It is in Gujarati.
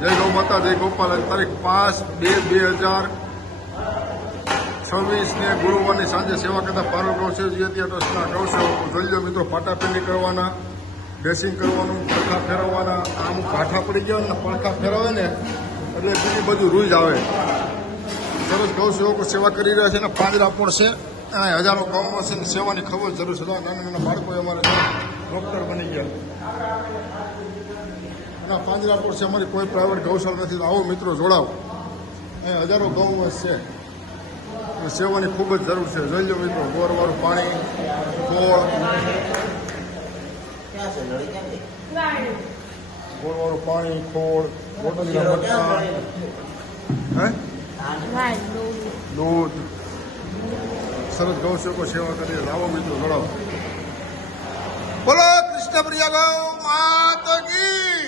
જય ગૌ માતા, જય ગોપાલ. તારીખ 5/2/2026 ને ગુરુવારની સાંજે સેવા કરતા પારો ગૌસેવજી અત્યારે ટ્રસ્ટના ગૌસેવકો જોઈ લો મિત્રો. પાટાપિંડી કરવાના, ડ્રેસિંગ કરવાનું, પડખા ફેરવવાના. આમ કાંઠા પડી ગયા ને પડખા ફેરવે ને એટલે બીજી બધું રૂજ આવે. સરસ ગૌસેવકો સેવા કરી રહ્યા છે અને પાંજરા પણ છે. અને હજારો ગામમાં છે ને સેવાની ખબર જરૂર છે. નાના નાના બાળકો અમારે ડૉક્ટર બની ગયા અને પાંજરા પણ છે. અમારી કોઈ પ્રાઇવેટ ગૌશાળા નથી. આવો મિત્રો જોડાવો. અહીંયા હજારો ગૌવંશ છે. સેવાની ખૂબ જ જરૂર છે. જોઈ લો મિત્રો, બોરવાળું પાણી, ગોળ, ગોળવાળું પાણી, ખોળ, બોટલના બટકા, દૂધ. સરસ ગૌસેવકો સેવા કરી. આવો મિત્રો જોડાવો. બોલો કૃષ્ણ પ્રિયા ગૌ માતા કી.